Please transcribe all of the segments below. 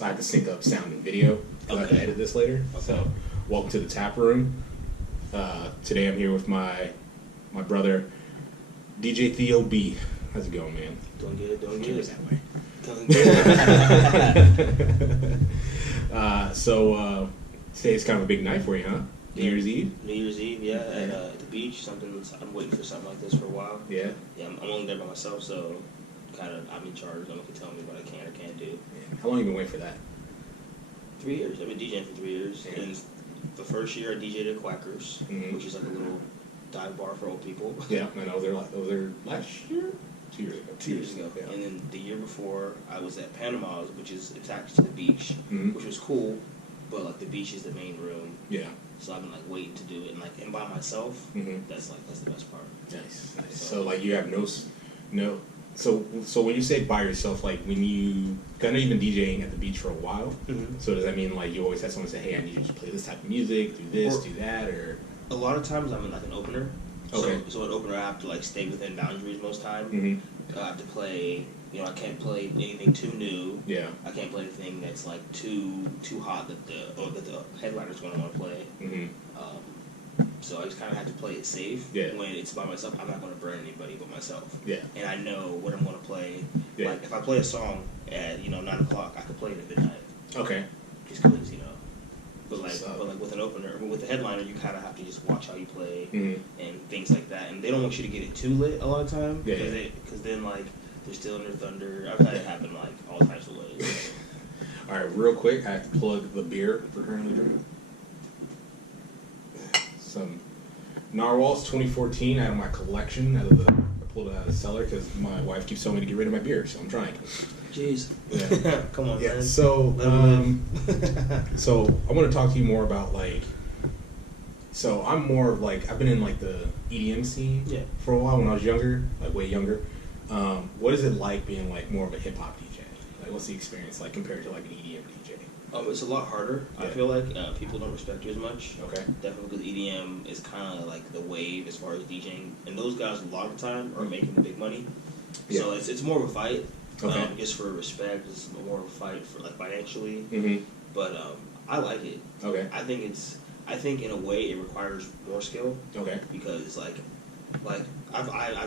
so I have to sync up sound and video. I have to edit this later. Okay. So, welcome to the TapRoom. Today I'm here with my brother, DJ Theo B. How's it going, man? Doing good, doing good. That way. Doing good. So today's kind of a big night for you, huh? New Year's Eve? New Year's Eve, yeah, at the beach. I'm waiting for something like this for a while. Yeah? Yeah, I'm only there by myself, so kind of I'm in charge. No one can tell me what I can or can't do. Yeah. How long have you been waiting for that? 3 years. I've been DJing for 3 years. Yeah. And the first year I DJed at Quackers, which is like a little dive bar for old people. Yeah, I know. They were last year? 2 years ago. 2 years ago. Yeah. And then the year before, I was at Panama's, which is attached to the beach, which was cool, but like the beach is the main room. Yeah. So I've been like waiting to do it, and by myself, that's the best part. Nice. So like you have no. So when you say by yourself, like when you kind of even DJing at the beach for a while. So does that mean like you always have someone say, hey, I need you to play this type of music, do this, do that, or? A lot of times I'm in like an opener. Okay. So an opener I have to like stay within boundaries most time. I have to play. I can't play anything too new. Yeah. I can't play anything that's like too hot that the headliner's going to want to play. So I just kind of have to play it safe. Yeah. When it's by myself, I'm not going to burn anybody but myself. Yeah. And I know what I'm going to play. Yeah. Like if I play a song at 9 o'clock, I could play it at midnight. Okay. Just because But with an opener, with the headliner, you kind of have to just watch how you play and things like that. And they don't want you to get it too lit a lot of time because then like they're stealing their thunder. I've had it happen like all types of ways. All right, real quick, I have to plug the beer we're currently drinking. Some Narwhals 2014 out of my collection. I pulled it out of the cellar because my wife keeps telling me to get rid of my beer, so I'm trying. Jeez. Yeah. Come on, man. So, so I want to talk to you more about so I'm more of I've been in the EDM scene for a while when I was younger, way younger. What is it like being more of a hip hop DJ? What's the experience like compared to an EDM DJ? It's a lot harder. Yeah. I feel like people don't respect you as much. Okay. Definitely because EDM is kind of the wave as far as DJing, and those guys a lot of the time are making the big money. Yeah. So it's more of a fight. Okay. Just for respect, it's more of a fight for financially. But I like it. Okay. I think in a way it requires more skill. Okay. Because I can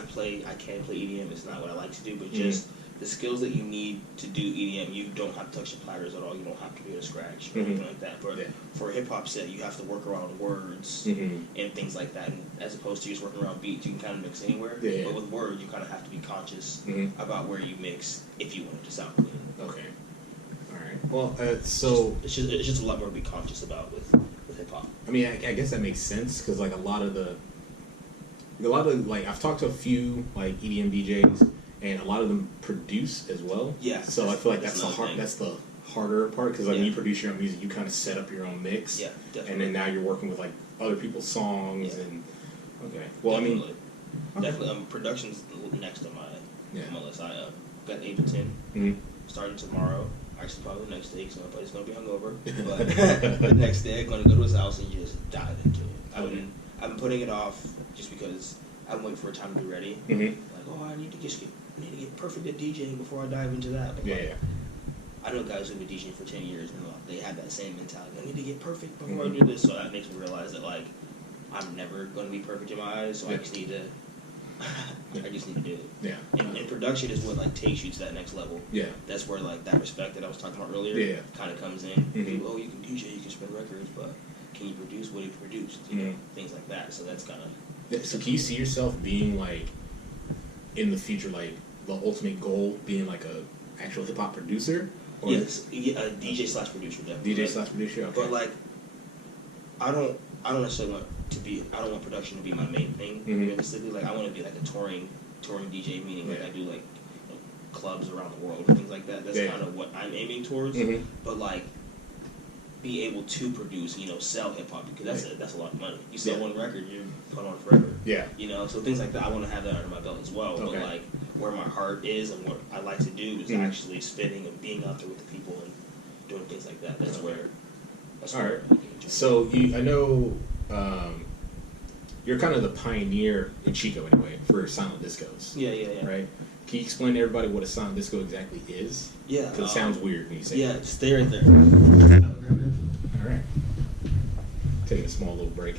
play EDM. It's not what I like to do, but just the skills that you need to do EDM, you don't have to touch the platters at all. You don't have to be able to scratch or anything like that. But for a hip hop set, you have to work around words and things like that. And as opposed to just working around beats, you can kind of mix anywhere. Yeah. But with words, you kind of have to be conscious about where you mix if you want it to sound clean. Okay. All right. Well, so it's just a lot more to be conscious about with hip hop. I mean, I guess that makes sense because a lot of I've talked to a few EDM DJs. And a lot of them produce as well. Yeah. So I feel like that's the harder part because you produce your own music, you kind of set up your own mix. Yeah, definitely. And then now you're working with other people's songs and okay. Well, definitely. Definitely. Production's next on my list. I got Ableton starting tomorrow. Actually, probably the next day because my buddy's gonna be hungover. But the next day, I'm gonna go to his house and just dive into it. I've been putting it off just because I'm waiting for a time to be ready. I need to get perfect at DJing before I dive into that. But I know guys who've been DJing for 10 years and they have that same mentality. I need to get perfect before I do this. So that makes me realize that I'm never going to be perfect in my eyes. So I just need to do it. Yeah. And production is what takes you to that next level. Yeah. That's where that respect that I was talking about earlier kind of comes in. People, you can DJ, you can spin records, but can you produce what you produced? Things like that. So that's kind of. So can you see yourself being in the future, the ultimate goal being a actual hip hop producer? Or yes, DJ / producer, definitely. DJ / producer, okay. But I don't necessarily I don't want production to be my main thing. Realistically, I want to be a touring DJ, meaning I do clubs around the world and things like that. That's kind of what I'm aiming towards. But be able to produce, sell hip hop because that's a lot of money. You sell one record, you're put on forever. Yeah. So things like that, I want to have that under my belt as well. Okay. But where my heart is and what I like to do is actually spinning and being out there with the people and doing things like that. That's where. That's all right. So I know you're kind of the pioneer in Chico anyway for silent discos. Yeah. Right. Can you explain to everybody what a silent disco exactly is? Yeah. Because it sounds weird when you say it. Yeah, stay right there. All right. Taking a small little break.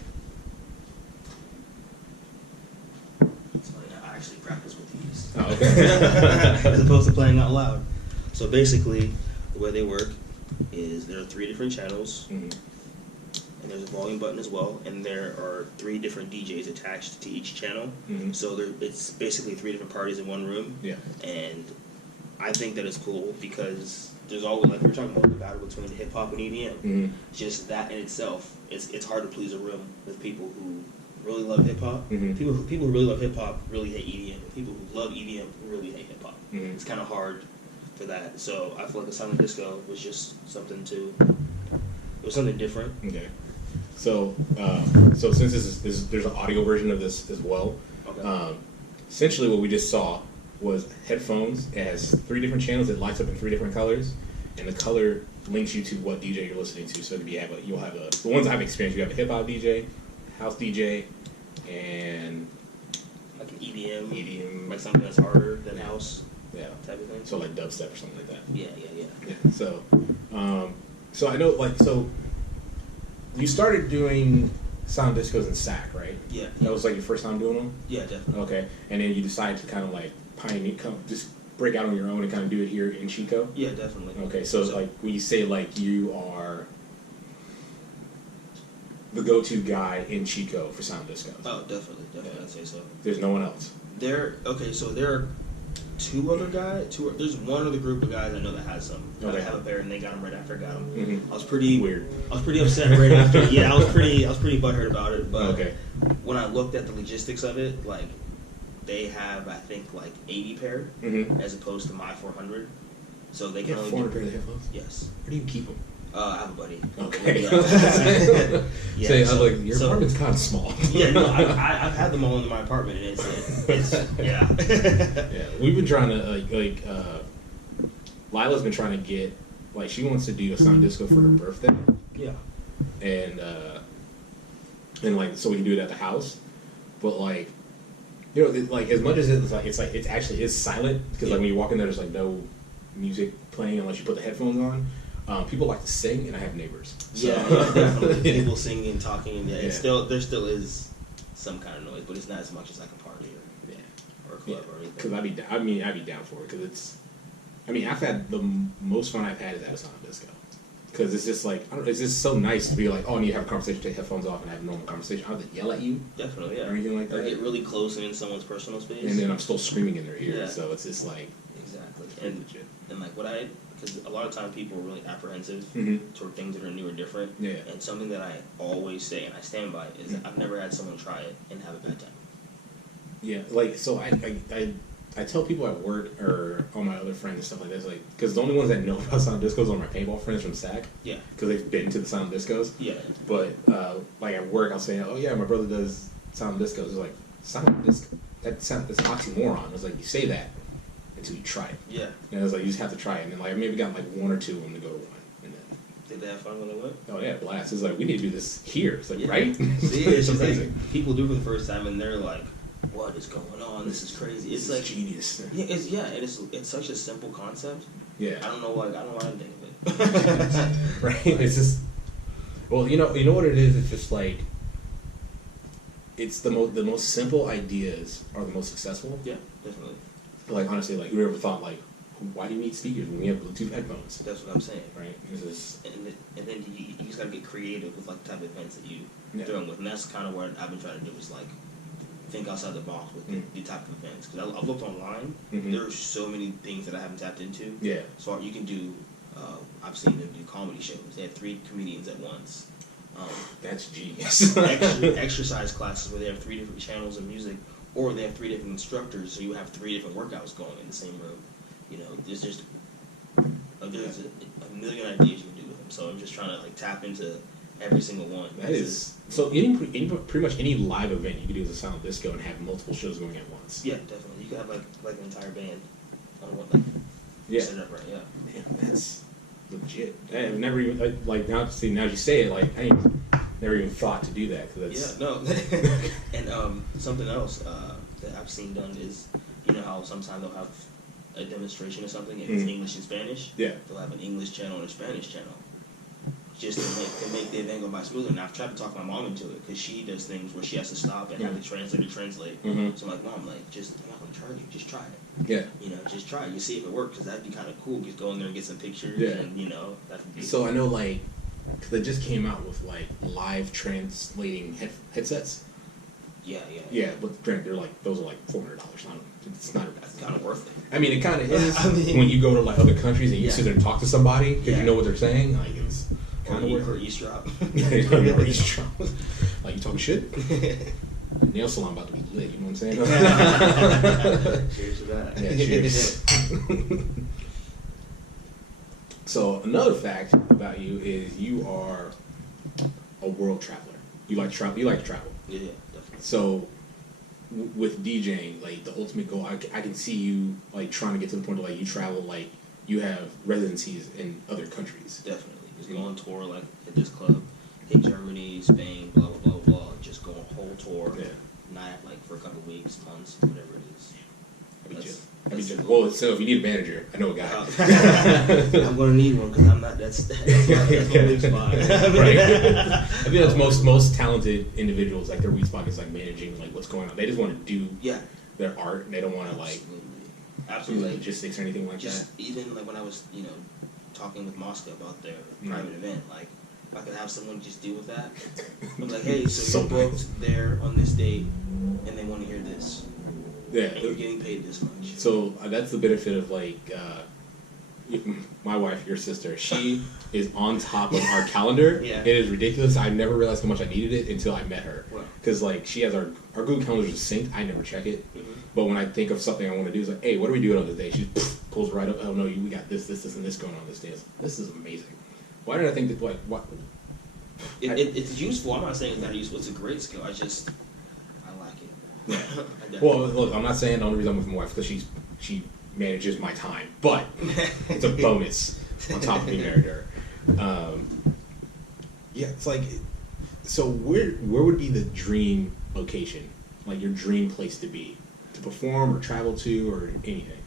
It's funny, I actually practice with these. Oh, okay. As opposed to playing out loud. So basically, the way they work is there are 3 different channels, and there's a volume button as well, and there are 3 different DJs attached to each channel. So it's basically 3 different parties in one room. Yeah. And I think that is cool because there's always, like we were talking about, the battle between hip hop and EDM. Just that in itself, it's hard to please a room with people who really love hip hop. People who really love hip hop really hate EDM. And people who love EDM really hate hip hop. It's kind of hard for that. So I feel like the silent disco was just something different. Okay. So since there's an audio version of this as well. Okay. Essentially, what we just saw was headphones. It has 3 different channels. It lights up in 3 different colors, and the color links you to what DJ you're listening to. So you'll have the ones I've experienced. You have a hip hop DJ, house DJ, and like an EDM, like something that's harder than house. Yeah, type of thing. So like dubstep or something like that. Yeah. So I know you started doing sound discos in SAC, right? Yeah. That was like your first time doing them? Yeah, definitely. Okay. And then you decided to kind of like just break out on your own and kind of do it here in Chico? Yeah, definitely. Okay, so like when you say like you are the go-to guy in Chico for sound discos. Oh, definitely, I'd say so. There's no one else? There are 2 other guys. There's one other group of guys I know that has some. Okay. I have a pair, and they got them right after I got them. I was pretty weird. I was pretty upset right after. Yeah, I was pretty butthurt about it. But okay. When I looked at the logistics of it, like they have, I think, like 80 pair as opposed to my 400. So they can only 400 pair of headphones. Yes. Where do you keep them? I have a buddy. Okay. Yeah. Say, so, like, your apartment's kind of small. Yeah, no, I've had them all in my apartment, and it's yeah. Yeah, we've been trying to Lila's been trying to get she wants to do a sound disco for her birthday. Yeah. And so we can do it at the house, but as much as it actually is silent because when you walk in there, there's no music playing unless you put the headphones on. People like to sing, and I have neighbors. So. Yeah, definitely. People singing and talking, and there still is some kind of noise, but it's not as much as like a party or a club or anything. Because I'd be down for it because I've had the most fun I've had is at a sound disco. Because it's just it's just so nice to be like, oh, I need to have a conversation, take headphones off, and have a normal conversation. I don't have to yell at you. Definitely, yeah. Or anything like that. Or get really close and in someone's personal space. And then I'm still screaming in their ear, so it's just exactly. And because a lot of times people are really apprehensive toward things that are new or different. Yeah. And something that I always say, and I stand by, is I've never had someone try it and have a bad time. Yeah, so I tell people at work or all my other friends and stuff like this, because the only ones that know about sound discos are my paintball friends from SAC. Yeah. Because they've been to the sound discos. Yeah. But at work, I'll say, oh yeah, my brother does sound discos. It's like sound disco. That's oxymoron. It's like you say that until you try it. Yeah. And it's like you just have to try it. And then I maybe got 1 or 2 of them to go to one. And then did they have fun when they went? Oh yeah, blast. It's like we need to do this here. It's like right. See, it's just amazing. People do it for the first time and they're like, what is going on? This is crazy. It's like genius. Yeah, it's such a simple concept. Yeah. I don't know why I didn't think of it. Right. It's just you know what it is. It's just it's the most simple ideas are the most successful. Yeah, definitely. Honestly, who ever thought why do you need speakers when we have Bluetooth headphones? That's what I'm saying. Right. And then you just gotta get creative with the type of events that you're doing with, and that's kind of what I've been trying to do is think outside the box with the type of events. Because I've looked online, there are so many things that I haven't tapped into. Yeah. So you can do. I've seen them do comedy shows. They have 3 comedians at once. That's genius. Exercise classes where they have 3 different channels of music, or they have 3 different instructors, so you have 3 different workouts going in the same room. There's just there's a million ideas you can do with them. So I'm just trying to tap into every single one. That is so. Pretty much any live event you can do as a sound disco and have multiple shows going at once. Yeah, definitely. You can have like an entire band on one. Set up right. Yeah. Man, that's legit. I've never even now you say it I never even thought to do that because no. And something else that I've seen done is how sometimes they'll have a demonstration or something, if it's English and Spanish, they'll have an English channel and a Spanish channel. Just to make the event go by smoother. And I've tried to talk my mom into it because she does things where she has to stop and have the translator translate. So I'm like, Mom, like, I'm not going to charge you. Just try it. Yeah. You know, just try it. You see if it works, because that'd be kind of cool. Just go in there and get some pictures. Yeah. And, you know, that'd be So cool. I know, like, because they just came out with, like, live translating headsets. Yeah. But they're like, those are like $400. It's not. That's kind of worth it. I mean, it kind of is. When you go to like other countries and you sit there and talk to somebody because you know what they're saying, like it's kind of worth it. Or eavesdrop. Or eavesdrop. Like you talking shit. Nail salon about to be lit. You know what I'm saying? Cheers to that. Yeah, cheers. So another fact about you is you are a world traveler. You like travel. You like to travel. Yeah, definitely. So, with DJing, like the ultimate goal, I can see you like trying to get to the point of like you travel, like you have residencies in other countries. Definitely, just go on tour like at this club, hit Germany, Spain, blah blah blah blah, just go on a whole tour. Yeah. Not like for a couple of weeks, months, whatever it is. Well, so if you need a manager, I know a guy. I'm gonna need one because I'm not. That's my weak spot. Right. I think that's most talented individuals. Like their weak spot is like managing like what's going on. They just want to do their art. And they don't want to like absolutely logistics or anything like that. Even like when I was talking with Moscow about their private event, like if I could have someone just deal with that. I'm like, hey, so you're booked there on this date, and they want to hear this. Yeah, and you're getting paid this much. So that's the benefit of like my wife, your sister. She is on top of our calendar. Yeah. It is ridiculous. I never realized how much I needed it until I met her. Because like she has our Google calendars just synced. I never check it. But when I think of something I want to do, it's like, hey, what are we doing on this day? She pulls right up. Oh no, we got this, and this going on this day. This is amazing. Why did I think that? What? It's useful. I'm not saying it's not useful. It's a great skill. I like it. Yeah. Well, look, I'm not saying the only reason I'm with my wife because she manages my time, but it's a bonus on top of being married to her. Yeah, it's like, so where would be the dream location, like your dream place to be, to perform or travel to or anything?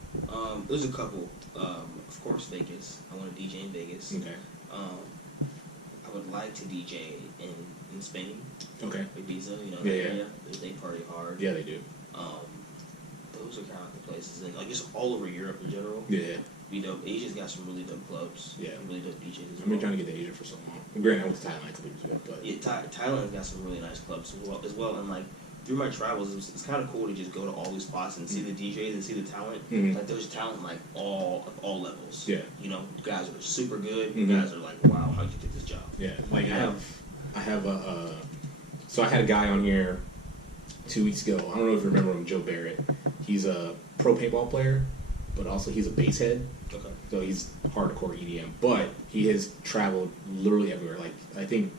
There's a couple. Of course, Vegas. I want to DJ in Vegas. Okay. I would like to DJ in Spain. Okay. Ibiza, area. They party hard. Yeah, they do. Those are kind of the places, and like just all over Europe in general. Yeah. Be dope. Asia's got some really dope clubs. Yeah. Really dope DJs as well. I've been trying to get to Asia for so long. Granted, I went to Thailand a couple years ago, but yeah, Thailand's got some really nice clubs as well. And like through my travels, it's kind of cool to just go to all these spots and see the DJs and see the talent. Like there's talent like all levels. Yeah. Guys are super good. Guys are like, wow, how'd you get this job? Yeah. Like I have so I had a guy on here 2 weeks ago. I don't know if you remember him, Joe Barrett. He's a pro paintball player, but also he's a bass head. Okay. So he's hardcore EDM, but he has traveled literally everywhere. Like I think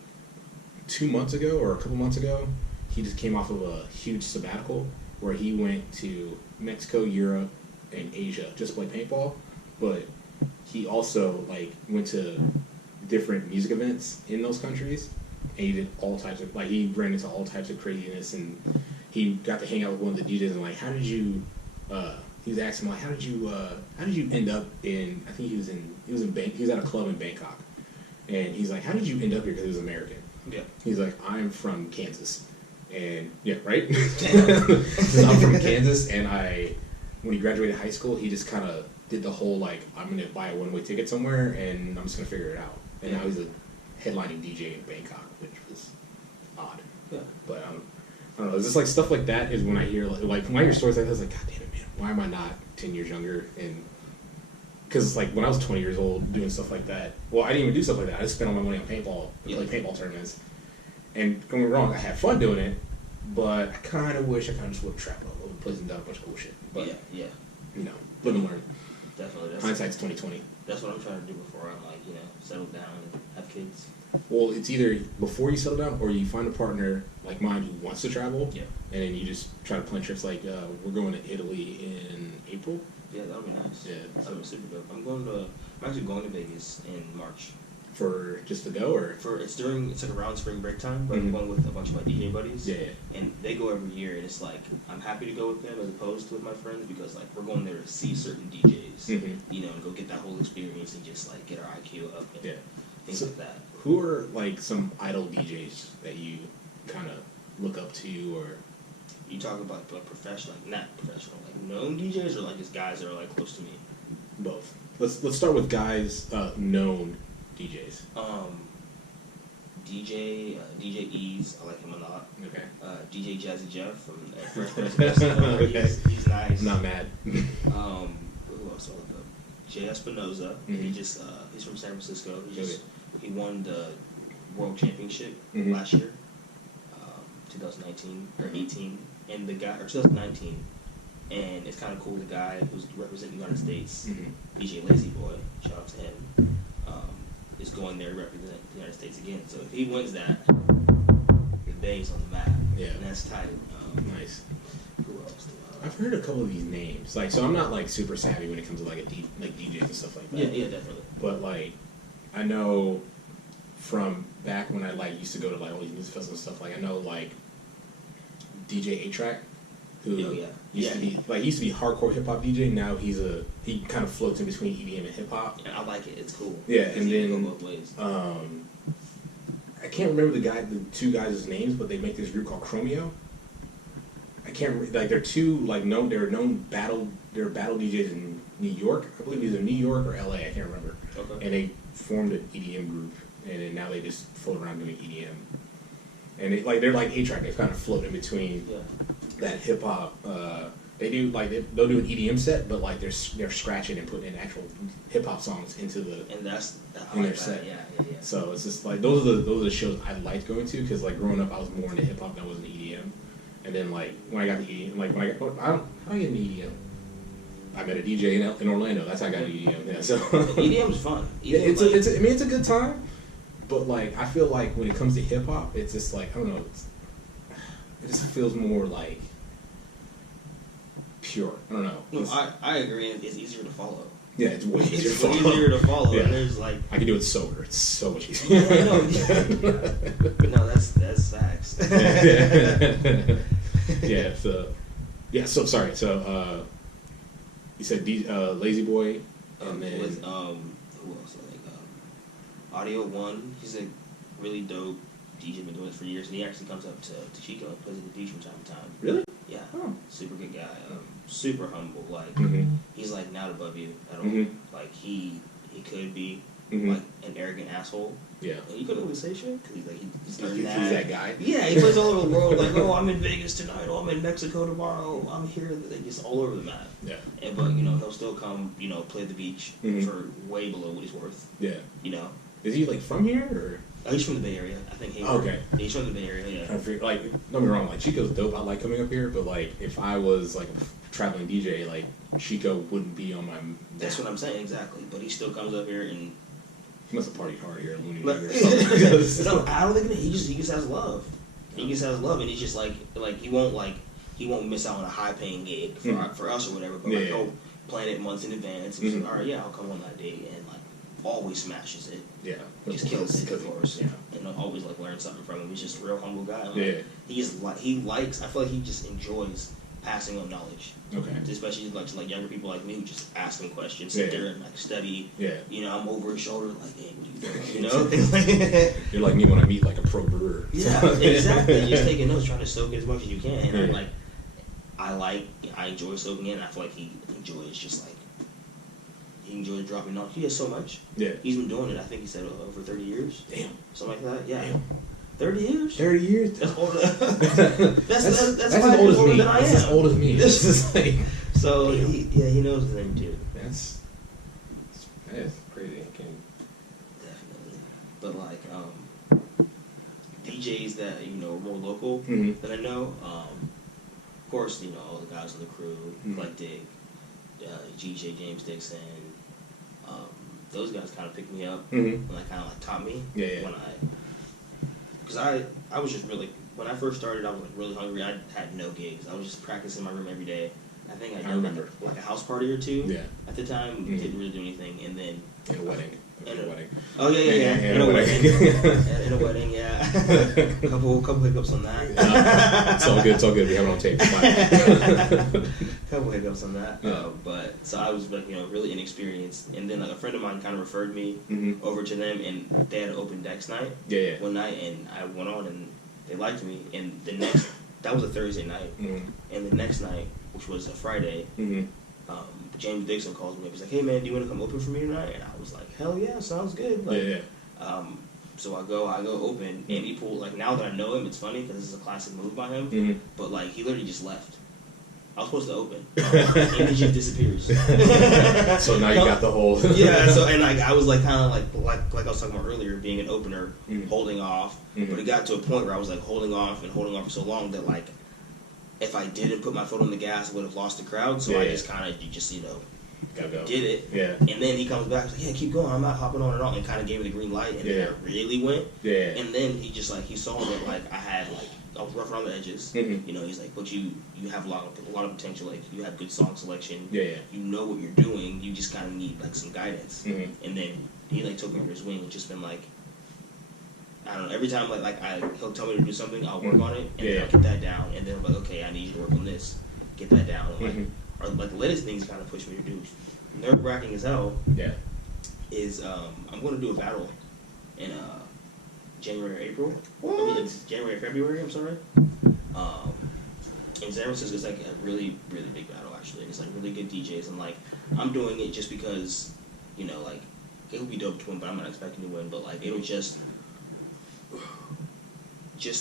2 months ago or a couple months ago, he just came off of a huge sabbatical where he went to Mexico, Europe, and Asia just to play paintball. But he also like went to different music events in those countries, and he did all types of he ran into all types of craziness, and he got to hang out with one of the DJs and like, how did you? He was asking like, how did you end up in? I think he was at a club in Bangkok, and he's like, how did you end up here? Because he was American. Yeah. He's like, I'm from Kansas, and yeah, right. I'm from Kansas, and when he graduated high school, he just kind of did the whole like, I'm gonna buy a one-way ticket somewhere, and I'm just gonna figure it out. And now he's a headlining DJ in Bangkok, which was odd. Yeah. But I don't know. It's just like stuff like that is when I hear like when I hear stories like that, I was like, God damn it, man, why am I not 10 years younger? And because like when I was 20 years old doing stuff like that, well, I didn't even do stuff like that. I just spent all my money on paintball, like paintball tournaments. And don't get me wrong, I had fun doing it, but I kind of wish I kind of just would have traveled all over the place and done a bunch of cool shit. But live and learn. Definitely. Hindsight's 20/20. That's what I'm trying to do before I settle down and have kids. Well, it's either before you settle down or you find a partner like mine who wants to travel, and then you just try to plan trips. Like we're going to Italy in April. Yeah, that'll be nice. Yeah, that'll be super good. I'm actually going to Vegas in March. For just to go, or it's like around spring break time, but I'm going with a bunch of my DJ buddies. Yeah. And they go every year, and it's like I'm happy to go with them as opposed to with my friends because like we're going there to see certain DJs, you know, and go get that whole experience and just like get our IQ up and things like that. Who are like some idol DJs that you kind of look up to, or you talk about like professional, like not professional, like known DJs, or like just guys that are like close to me? Both. Let's start with guys known DJs. DJ Ease, I like him a lot. Okay. DJ Jazzy Jeff from Fresh Prince of Okay. He's nice. Not mad. Who else I look up? Jay Espinoza. He's from San Francisco. He won the World Championship last year, 2019 or 18, and the guy or 2019. And it's kind of cool. The guy who's representing the United States, DJ Lazy Boy, shout out to him, is going there to represent the United States again. So if he wins that, the Bay's on the map. Yeah, and that's tight. Nice. Who else? I've heard a couple of these names. Like, so I'm not like super savvy when it comes to like DJs and stuff like that. Yeah, definitely. But like, I know from back when I like used to go to like all these music festivals and stuff. Like, I know like DJ A-Track. Who used to be like hardcore hip hop DJ. Now he kind of floats in between EDM and hip hop. And I like it. It's cool. Yeah, and then go both ways. I can't remember the two guys' names, but they make this group called Chromeo. I can't like they're two like known. They're battle DJs in New York. I believe either New York or LA. I can't remember. Okay. And they formed an EDM group, and then now they just float around doing EDM. And they're like A-Track. They kind of float in between. Yeah. That hip hop, they do like they'll do an EDM set, but like they're scratching and putting in actual hip hop songs into the their set. Yeah. So it's just like those are the shows I liked going to because like growing up I was more into hip hop than I was into EDM, and then like when I got the EDM, like when I got how do I get into EDM? I met a DJ in Orlando. That's how I got into EDM. Yeah, so EDM's fun. It's a good time, but like I feel like when it comes to hip hop, it's just like I don't know. It just feels more like pure. I don't know. No, I agree. It's easier to follow. Yeah, it's way easier to follow. Easier to follow. Yeah. And there's like I can do it sober. It's so much easier. No, that's facts. Yeah. So sorry. So you said Lazy Boy, and then with who else? Like Audio One. He's a really dope DJ, been doing it for years, and he actually comes up to Chico and plays at the beach from time to time. Really? Yeah. Oh. Super good guy. Super humble. Like he's like not above you at all. Like he could be like an arrogant asshole. Yeah. And you couldn't really say shit because he's that guy. Yeah, he plays all over the world. Like, oh, I'm in Vegas tonight. Oh, I'm in Mexico tomorrow. I'm here. Like, just all over the map. Yeah. But he'll still come. Play the beach for way below what he's worth. Yeah. Is he like from here or? He's from the Bay Area, I think. Okay. He's from the Bay Area, yeah. Like, don't get me wrong, like, Chico's dope. I like coming up here, but, like, if I was, like, a traveling DJ, like, Chico wouldn't be on my... That's what I'm saying, exactly. But he still comes up here and... He must have partied hard here at Looney No, I don't think he just has love. He just has love, and he's just, like, he won't miss out on a high-paying gig for us or whatever, but, he'll plan it months in advance, and he's like, all right, yeah, I'll come on that day, and, like, always smashes it. Yeah. Just kills it, of course. Yeah. And always like learn something from him. He's just a real humble guy. Like, he likes. I feel like he just enjoys passing on knowledge. Okay. Especially to like younger people like me who just ask him questions, sit there and like study. Yeah. I'm over his shoulder like, hey, what are you doing? You're like me when I meet like a pro brewer. Yeah, exactly. You're just taking notes, trying to soak in as much as you can. And I enjoy soaking in. I feel like he enjoys just like. He enjoys dropping knowledge. He has so much. Yeah. He's been doing it, I think he said, over 30 years. Damn. Something like that. Yeah. Damn. 30 years? 30 years? That's older. That's as old as me. That's as old as me. This is like... So, he knows his name, too. That's crazy. Definitely. But, like, DJs that, are more local that I know, of course, all the guys on the crew, Eclectic, GJ James Dixon, those guys kind of picked me up and kind of like taught me because I was just really, when I first started, I was like really hungry. I had no gigs. I was just practicing in my room every day. I think I did remember like a house party or two at the time. Didn't really do anything, and then a wedding. In a wedding. Oh yeah. In a wedding. In a wedding, yeah. couple hiccups on that. It's all good. We have it on tape. Couple hiccups on that. But so I was like, really inexperienced, and then like a friend of mine kind of referred me over to them, and they had an open decks night. One night, and I went on, and they liked me, and the next that was a Thursday night, and the next night, which was a Friday. James Dixon calls me. He's like, "Hey man, do you want to come open for me tonight?" And I was like, "Hell yeah, sounds good." Like, so I go open, and he pulled, like, now that I know him, it's funny because this is a classic move by him. But like, he literally just left. I was supposed to open, and he just disappears. So now you got the whole. So and like I was like kind of like I was talking about earlier, being an opener, holding off. But it got to a point where I was like holding off for so long that like, if I didn't put my foot on the gas, I would have lost the crowd. So I just kind of did it. And then he comes back, he's like, "Yeah, keep going. I'm not hopping on and on," and kind of gave me the green light. And then I really went. And then he just like, he saw that like I was rough around the edges. He's like, "But you have a lot of potential. Like, you have good song selection. You know what you're doing. You just kind of need like some guidance." And then he like took me under his wing and just been like, I don't know, every time he'll tell me to do something, I'll work on it, and then I'll get that down, and then I'm like, okay, I need you to work on this, get that down. And or like the latest things kind of push me to do, nerve-wracking as hell, is I'm going to do a battle in January or April. What? I mean, it's January or February, I'm sorry. In San Francisco, it's like a really, really big battle, actually. It's like really good DJs, and like, I'm doing it just because, like, it would be dope to win, but I'm not expecting to win, but like, it'll just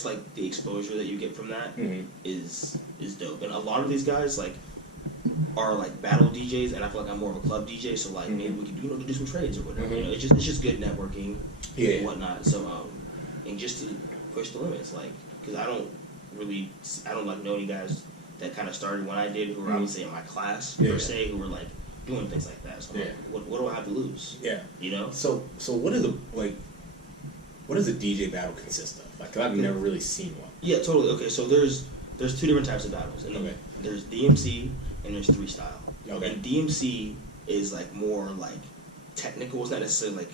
like the exposure that you get from that is dope. And a lot of these guys like are like battle DJs, and I feel like I'm more of a club DJ, so like maybe we could do some trades or whatever. It's just good networking and whatnot. So and just to push the limits, like, because I don't like know any guys that kind of started when I did, who were obviously in my class per se, who were like doing things like that. So like, what do I have to lose? So what does a DJ battle consist of? Like, 'cause I've never really seen one. Yeah, totally. Okay, so there's two different types of battles. And there's DMC and there's three style. And DMC is like more like technical. It's not necessarily like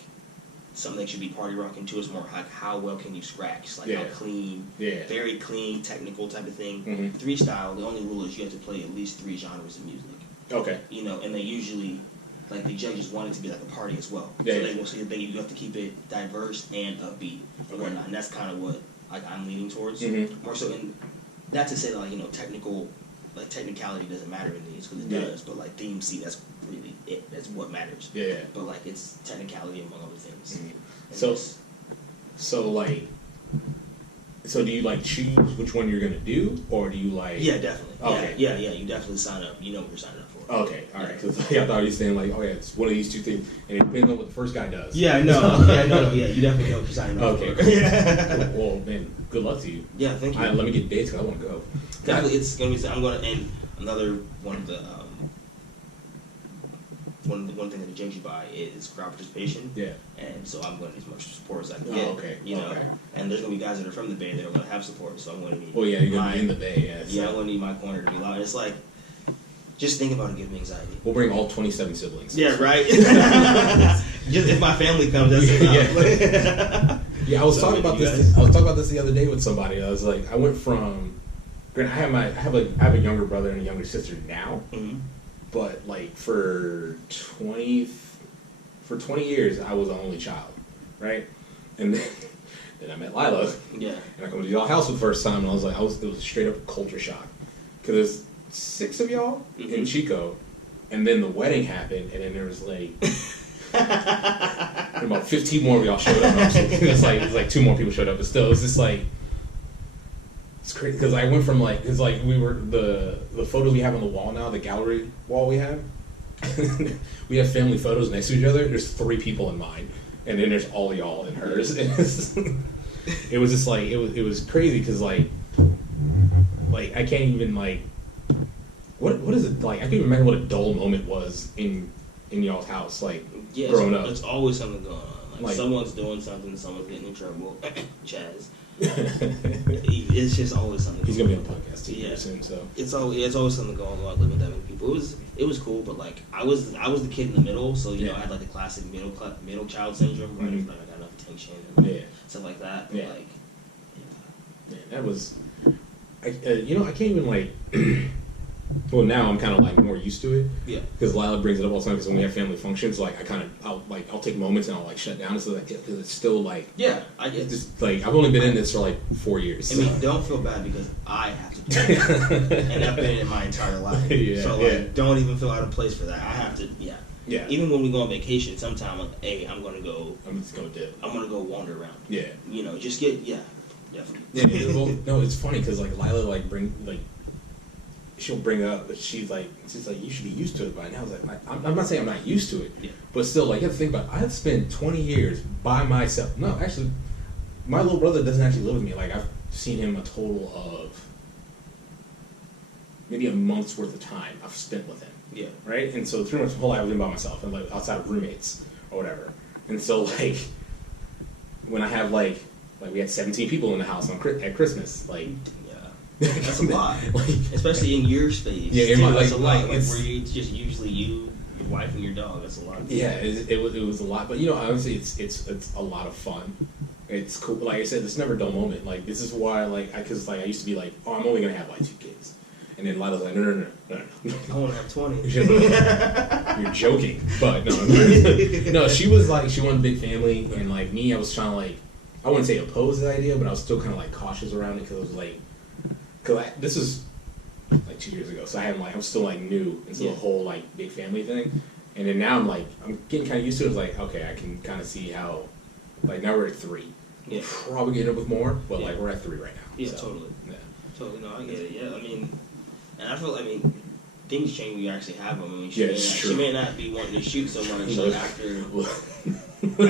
something that should be party rocking to. It's more like how well can you scratch, like how clean, very clean, technical type of thing. Three style, the only rule is you have to play at least 3 genres of music. And they usually, like, the judges want it to be like a party as well. So you have to keep it diverse and upbeat and whatnot. And that's kind of what I'm leaning towards. More so, in not to say that, like, technicality doesn't matter in these, because it does, but like DMC, that's really it. That's what matters. But like, it's technicality among other things. So do you like choose which one you're gonna do, or do you like? Yeah, definitely. Okay. Yeah. You definitely sign up. You know what you're signing up for. Okay, all right. Because I thought you were saying like, okay, it's one of these two things, and it depends on what the first guy does. Yeah, no. You definitely know what you're signing up for. Okay. Cool. Well, man, good luck to you. Yeah, thank you. Let me get dates because I want to go. Definitely, it's gonna be. I'm gonna end another one of the. One thing that it judges you by is crowd participation. And so I'm going to need as much support as I can get. And there's going to be guys that are from the Bay that are going to have support. So I'm going to need. Well, you're going to be in the Bay. I'm going to need my corner to be loud. It's like, just thinking about it gives me anxiety. We'll bring all 27 siblings. Yeah, right. Just if my family comes, that's enough. I was talking about this. I was talking about this the other day with somebody. I was like, I went from. I have a younger brother and a younger sister now. But like for 20 years, I was the only child, right? And then I met Lila. And I come to y'all house for the first time, and it was straight up culture shock, because there's 6 of y'all in Chico, and then the wedding happened, and then there was like about 15 more of y'all showed up. It's like 2 more people showed up, but still, it was just like. It's crazy because I went from like, it's like we were the photos we have on the wall now, the gallery wall we have. We have family photos next to each other. There's 3 people in mine, and then there's all y'all in hers. It was just like it was crazy because like I can't even like what is it like? I can't even remember what a dull moment was in y'all's house growing up. There's always something going on. Like someone's doing something, someone's getting in trouble. Chaz. it's just always something. He's gonna be on the podcast too soon, so it's always something going on living with that many people. It was cool, but like I was the kid in the middle, so you know I had like the classic middle child syndrome, right? Like I got enough attention and stuff like that. But like, that was, I can't even like. Well, now I'm kind of like more used to it. Yeah. Because Lila brings it up all the time. Because when we have family functions, like I'll take moments and I'll like shut down. So like, because it's still like. Yeah, I get. Just like I've only been in this for like 4 years. I mean, don't feel bad because I have to do it, and I've been in it my entire life. So like, don't even feel out of place for that. I have to. Yeah. Yeah. Even when we go on vacation, sometimes like, hey, I'm just gonna dip. I'm gonna go wander around. Yeah. You know, just get definitely. Yeah. Well, no, it's funny because like Lila like she'll bring up, but she's like, you should be used to it by now. I was like, I'm not saying I'm not used to it, but still, like, you have to think about it. I've spent 20 years by myself. No, actually, my little brother doesn't actually live with me. Like, I've seen him a total of maybe a month's worth of time I've spent with him. Yeah. Right? And so, pretty much the whole life I've been by myself, and like outside of roommates or whatever. And so, like, when I have like we had 17 people in the house at Christmas, like. That's a lot, like, especially in your space. Yeah, that's a lot. Like, where it's just usually you, your wife, and your dog. That's a lot. Yeah, it was a lot, but you know, honestly, it's a lot of fun. It's cool. Like I said, it's never a dull moment. Like this is why, because I used to be like, oh, I'm only gonna have like 2 kids, and then Lila's like, no. I want to have 20. You're joking, but no. No, she was like, she wanted a big family, and like me, I was trying to like, I wouldn't say oppose the idea, but I was still kind of like cautious around it because it was like. Cause this is like 2 years ago, so I'm still like new into the whole like big family thing, and then now I'm getting kind of used to it. It's like, okay, I can kind of see how, like now we're at 3. Yeah. Probably get up with more, but like we're at 3 right now. Yeah, so, totally. Yeah. Totally. No, I get it. Yeah, I mean, and I feel things change when you actually have them. I mean, she may not be wanting to shoot someone until after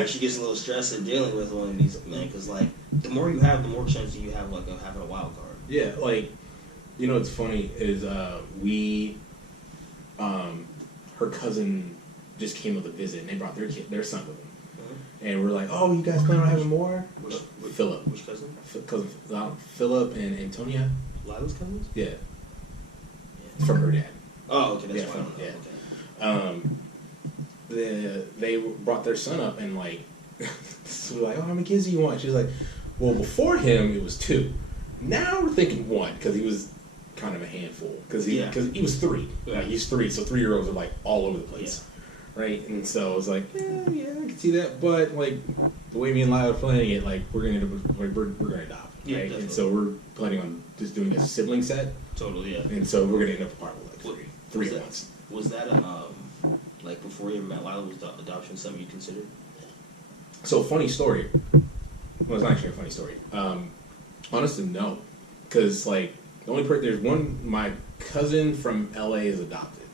she gets a little stressed and dealing with one of these, man. Because like the more you have, the more chance you have like of having a wild card. Yeah, like, you know what's funny is her cousin just came with a visit and they brought their son with them. Mm-hmm. And we're like, oh, you guys plan on having more? Philip. Which cousin? Philip and Antonia. Lila's cousins? Yeah. From her dad. Oh, okay, that's fine. Yeah. Okay. They brought their son up and like, so we're like, oh, how many kids do you want? She's like, well, before him, it was 2. Now we're thinking 1 because he was kind of a handful because he was 3. Yeah. Like, he's 3, so 3-year-olds are like all over the place, right? And so I was like, yeah, I can see that, but like the way me and Lila are playing it, like we're gonna adopt, right? And so we're planning on just doing a sibling set. Totally, yeah. And so we're gonna end up apart with like 3 at once. Was that like before you met Lila? Was adoption something you considered? So funny story. Well, it's not actually a funny story. Honestly, no, because like the only there's one. My cousin from LA is adopted,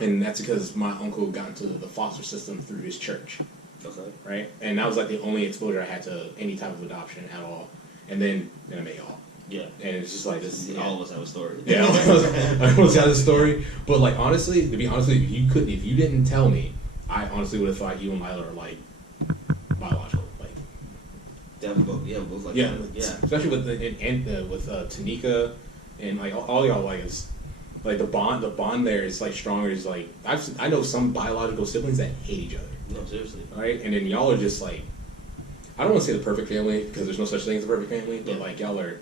and that's because my uncle got into the foster system through his church. Okay. Right, and that was like the only exposure I had to any type of adoption at all. And then I met y'all. Yeah. And it's just like this. All of us have a story. Yeah, I almost had a story. But like honestly, to be honest with you, if you didn't tell me, I honestly would have thought you and Lila are like biological. Both like especially with with Tanika and like all y'all like is like the bond there is like stronger. Is like I know some biological siblings that hate each other. No, seriously. Right, and then y'all are just like I don't want to say the perfect family because there's no such thing as a perfect family, but like y'all are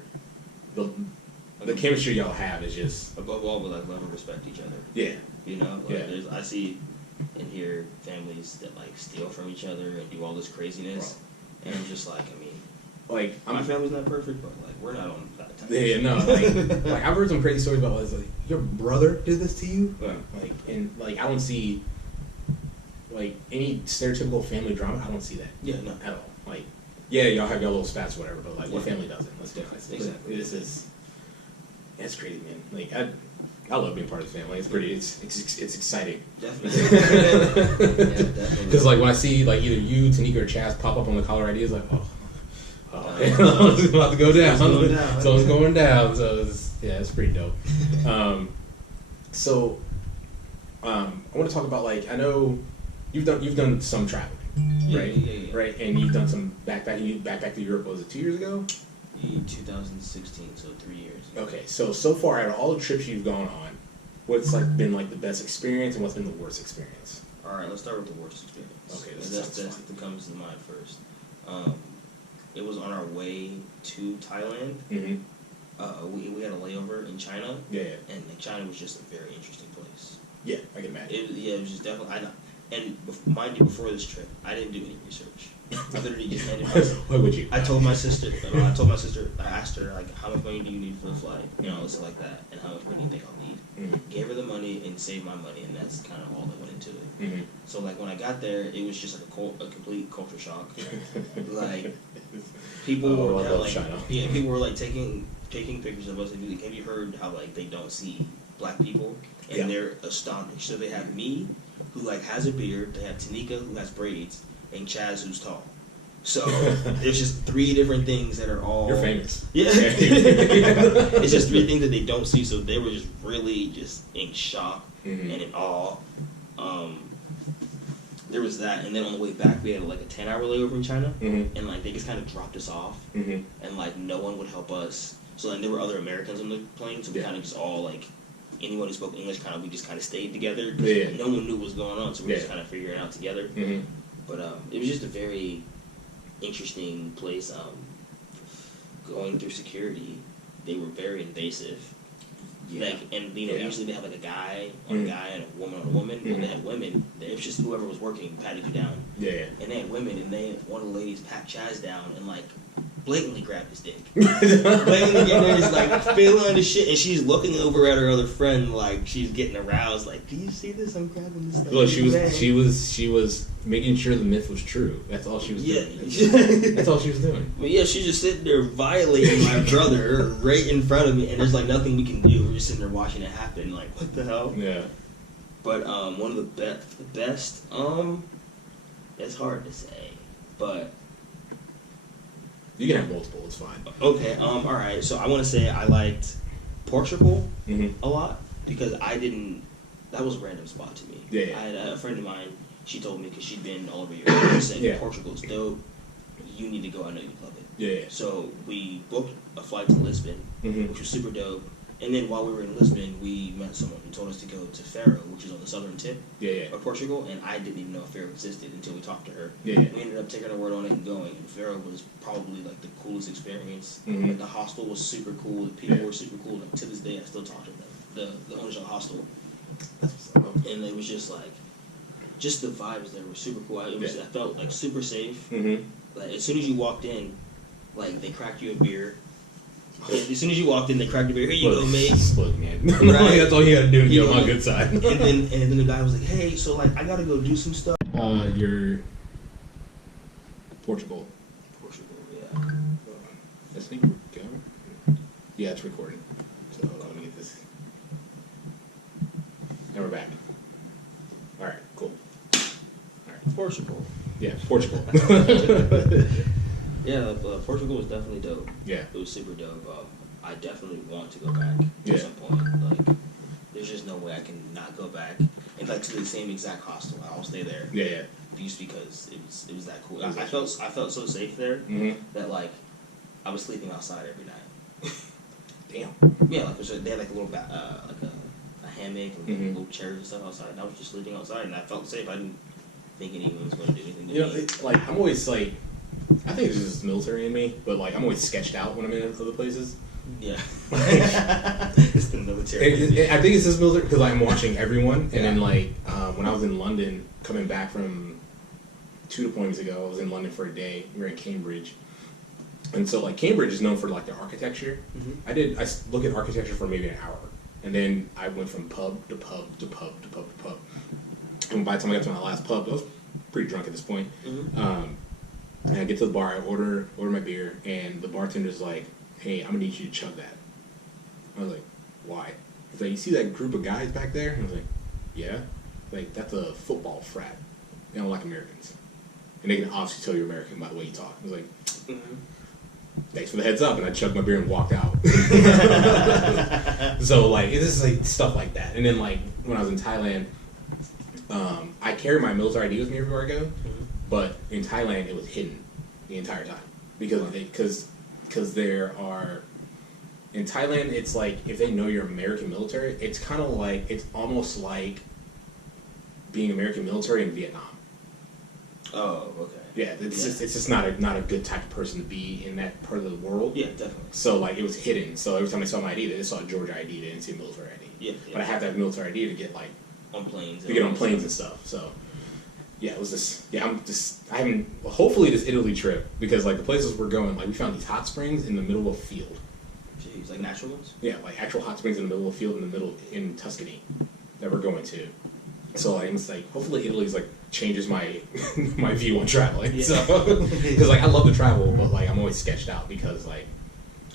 the chemistry y'all have is just above all, we like love and respect each other. Yeah, you know, like I see and hear families that like steal from each other and do all this craziness. Bro. And I'm just like, I mean, like my family's not perfect, but like we're not on that type. Yeah, no, like I've heard some crazy stories about like your brother did this to you, like and like I don't see like any stereotypical family drama. I don't see that. Yeah, no, at all. Like, yeah, y'all have your little spats, or whatever, but like what family doesn't? Let's do it. Exactly. That's crazy, man. Like I love being part of the family. It's pretty. It's exciting. Definitely. Because like when I see like either you, Tanika, or Chaz pop up on the caller ID, it's like it's about to go down. Someone's going down. So it's pretty dope. So I want to talk about like I know you've done some traveling, right? Yeah. Right, and you've done some backpacking. You backpacked to Europe. Was it 2 years ago? be 2016, so 3 years. Okay, so far out of all the trips you've gone on, what's like been like the best experience and what's been the worst experience? All right, let's start with the worst experience. Okay, that's what comes to mind first. It was on our way to Thailand. Mm-hmm. We had a layover in China. Yeah. And like, China was just a very interesting place. Yeah, I can imagine. It was just definitely. And mind you, before this trip, I didn't do any research. I literally just handed my. Why would you? I told my sister. I asked her like, how much money do you need for the flight? You know, stuff like that, and how much money do you think I'll need? Mm-hmm. Gave her the money and saved my money, and that's kind of all that went into it. Mm-hmm. So like when I got there, it was just like a complete culture shock. Like people people were like taking pictures of us and be like, have you heard how like they don't see black people and they're astonished. So they have me, who like has a beard. They have Tanika, who has braids, and Chaz, who's tall. So there's just 3 different things that are all. You're famous. Yeah. It's just 3 things that they don't see. So they were just really just in shock and in awe. There was that, and then on the way back, we had like a 10-hour layover in China, and like they just kind of dropped us off, and like no one would help us. So then there were other Americans on the plane, so we kind of just all like. Anyone who spoke English, we just kind of stayed together. No one knew what was going on, so we were just kind of figuring it out together. Mm-hmm. But it was just a very interesting place. Going through security, they were very invasive. Yeah. Like, and usually they have like a guy on a guy and a woman on a woman. When they had women, it was just whoever was working patted you down. Yeah. And they had women, and one of the ladies pat Chaz down and like. Blatantly grabbed his dick. Blatantly getting his like feeling the shit, and she's looking over at her other friend like she's getting aroused. Like, do you see this? I'm grabbing this. Well, she was making sure the myth was true. That's all she was doing. That's all she was doing. But yeah, she's just sitting there violating my brother right in front of me, and there's like nothing we can do. We're just sitting there watching it happen. Like, what the hell? Yeah. But one of the best. It's hard to say, but. You can have multiple, it's fine. Okay, alright, so I want to say I liked Portugal a lot, because that was a random spot to me. Yeah. I had a friend of mine, she told me, because she'd been all over Europe, she said, Portugal's dope, you need to go, I know you'd love it. Yeah. So we booked a flight to Lisbon, which was super dope, and then while we were in Lisbon, we met someone who told us to go to Faro, which is on the southern tip of Portugal, and I didn't even know Faro existed until we talked to her. Yeah. We ended up taking her word on it and going, and Faro was probably like the coolest experience. Like the hostel was super cool, the people were super cool, and to this day I still talk to them, the owners of the hostel. And it was just like, just the vibes there were super cool. I felt like super safe. Like as soon as you walked in, like they cracked you a beer. As soon as you walked in, they cracked a beer. Here you go, mate. Look, man. Right? That's all you gotta do to get on my good side. and then the guy was like, "Hey, so like I gotta go do some stuff." You're Portugal. Portugal, yeah. This thing going? Yeah, it's recording. So let me get this. And we're back. All right, cool. All right, Portugal. Yeah, Portugal. Yeah, Portugal was definitely dope. Yeah. It was super dope. I definitely want to go back at some point. Like, there's just no way I can not go back. In fact, to the same exact hostel. I'll stay there. Yeah. Just because it was that cool. I felt so safe there that like I was sleeping outside every night. Damn. Yeah, like they had like a little like a hammock and little chairs and stuff outside. And I was just sleeping outside, and I felt safe. I didn't think anyone was going to do anything to me. Like I'm always like. I think it's just military in me, but like I'm always sketched out when I'm in other places. Yeah, it's the military. I think it's just military because I'm watching everyone, and then like when I was in London, coming back from 2 deployments ago, I was in London for a day. We were in Cambridge, and so like Cambridge is known for like their architecture. I look at architecture for maybe an hour, and then I went from pub to pub to pub to pub to pub, and by the time I got to my last pub, I was pretty drunk at this point. And I get to the bar, I order my beer, and the bartender's like, "Hey, I'm gonna need you to chug that." I was like, "Why?" He's like, "You see that group of guys back there?" And I was like, "Yeah." Like, that's a football frat. They don't like Americans. And they can obviously tell you're American by the way you talk. I was like, thanks for the heads up, and I chugged my beer and walked out. So, like, it's just like stuff like that. And then, like, when I was in Thailand, I carry my military ID with me everywhere I go. But in Thailand, it was hidden the entire time because because there are in Thailand. It's like if they know you're American military, it's kind of like it's almost like being American military in Vietnam. Oh, okay. Yeah, it's just not a good type of person to be in that part of the world. Yeah, definitely. So like it was hidden. So every time they saw my ID, they just saw a Georgia ID. They didn't see a military ID. Yeah. But I have to have military ID to get like on planes. To get on planes and stuff. So yeah, it was just I haven't. Hopefully this Italy trip because like the places we're going, like we found these hot springs in the middle of a field. Jeez, like natural ones. Yeah, like actual hot springs in the middle of a field in Tuscany that we're going to. So like, it's like hopefully Italy's like changes my my view on traveling. Yeah. So because like I love to travel, but like I'm always sketched out because like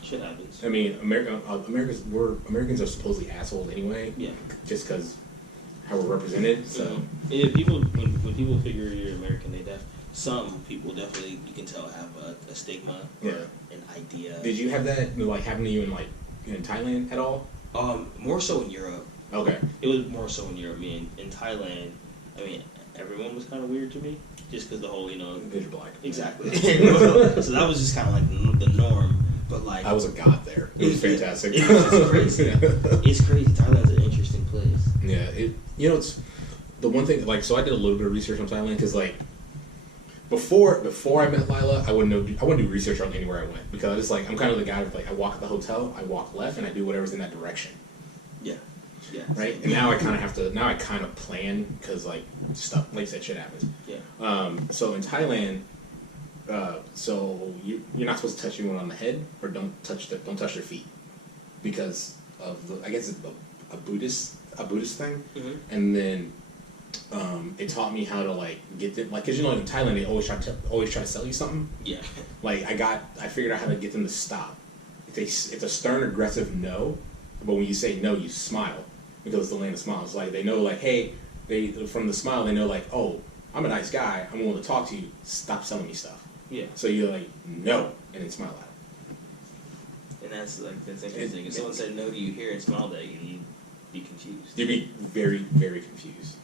shit happens. I mean, Americans are supposedly assholes anyway. Yeah. Just because how we're represented. So yeah, people when people figure you're American, some people definitely you can tell have a stigma or an idea. Did you have that like happen to you in Thailand at all? More so in Europe. Okay. It was more so in Europe. I mean, in Thailand, I mean, everyone was kind of weird to me, just because the whole, because you're black. Exactly. So that was just kind of like the norm. But like, I was a god there. It was fantastic. It's crazy. Yeah. It's crazy. Thailand's an interesting place. Yeah. It's the one thing. Like, so I did a little bit of research on Thailand because like before I met Lila, I wouldn't do research on anywhere I went because I just like I'm kind of the guy of like I walk at the hotel, I walk left, and I do whatever's in that direction. Yeah. Yeah. Right. And now I kind of plan because like stuff like that shit happens. Yeah. So in Thailand, so you're not supposed to touch anyone on the head or don't touch their feet because of I guess it's a Buddhist thing. Mm-hmm. And then it taught me how to like get them like because in Thailand they always try to sell you something. Yeah. Like I figured out how to get them to stop. It's a stern aggressive no, but when you say no, you smile. Because it's the land of smiles. Like they know, like, hey, from the smile they know, like, oh, I'm a nice guy. I'm willing to talk to you. Stop selling me stuff. Yeah. So you're like, no, and then smile at them. And that's interesting. If someone said no to you here and smiled at you, you'd be confused. You'd be very, very confused.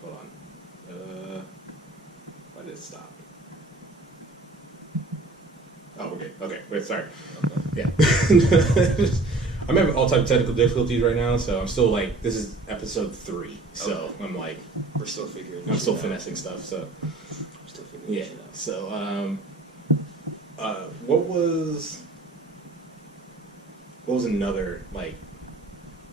Hold on. Why did it stop? Oh, okay. Okay. Wait, sorry. Okay. Yeah. I'm having all types of technical difficulties right now, so I'm still like, this is episode 3, so okay. I'm like, we're still figuring. I'm still finessing stuff, so. I'm still figuring shit out. So, what was another like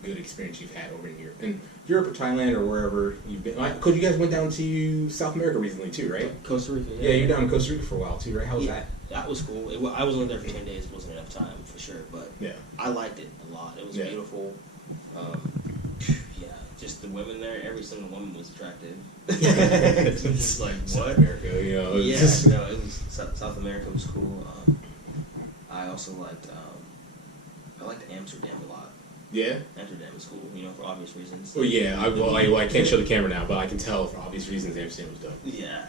good experience you've had over in Europe or Thailand or wherever you've been? Because you guys went down to South America recently too, right? Costa Rica. Yeah, you're down in Costa Rica for a while too, right? How was that? That was cool. I was only there for 10 days. It wasn't enough time for sure, but I liked it a lot. It was beautiful. Yeah, just the women there. Every single woman was attractive. It's just like what? South America, no, it was South America was cool. I also liked Amsterdam a lot. Yeah, Amsterdam was cool, for obvious reasons. Well, yeah, I can't show the camera now, but I can tell for obvious reasons Amsterdam was dope. Yeah.